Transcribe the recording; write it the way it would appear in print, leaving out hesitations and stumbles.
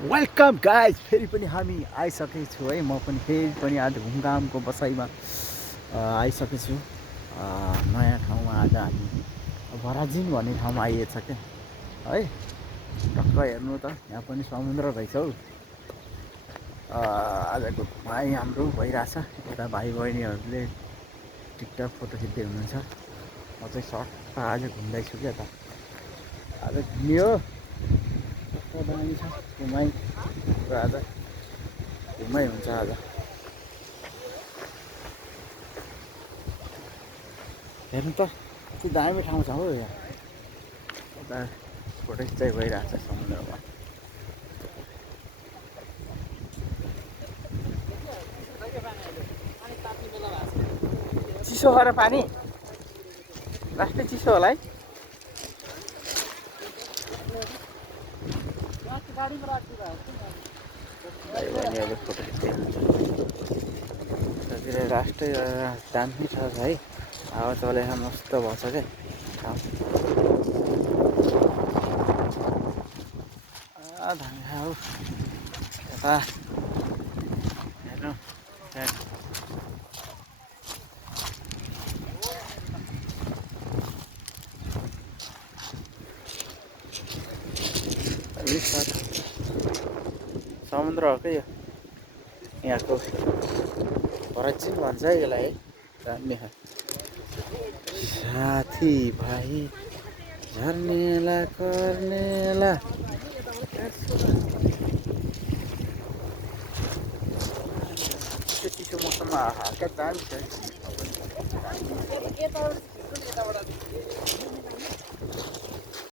Welcome guys, फेरि पनि हामी आइसकेछु है। म पनि फेरि पनि आज घुमघामको बसाइमा आइसकेछु। नयाँ ठाउँमा आज हामी बराजिन भन्ने ठाउँमा आइएछ क्या है। टक्क हेर्नु त, यहाँ पनि समुद्र रहेछ हौ। आजको भाइ हाम्रो भइरहेछ। यता भाइ बहिनीहरूले टिकटक फोटो खिच्दै हुनुहुन्छ। म चाहिँ सर्ट आज घुम्दैछु क्या त। आज घुम्यो कस्तो दामी छ घुमाइ। आज घुमाइ हुन्छ आज। हेर्नु त कति दामी ठाउँ छ हौ यहाँ। यता फोटो खिचाइ भइरहेछ समुद्रमा। चिसो भएर पानी लास्टै चिसो होला है। बहिनीहरूले फोटो खिच्दै हुनुहुन्छ। लास्टै दामी छ है। हावा चलेर मस्त भएछ क्या ठाउँ। धामी हौ यता हेर्नु। समुद्र हो क्या यो, यहाँको बराजिन भन्छ है यसलाई है। दामी छ। साथी भाइ झर्नेला कर्नेला चिसो मौसममा क्या दामी छ है।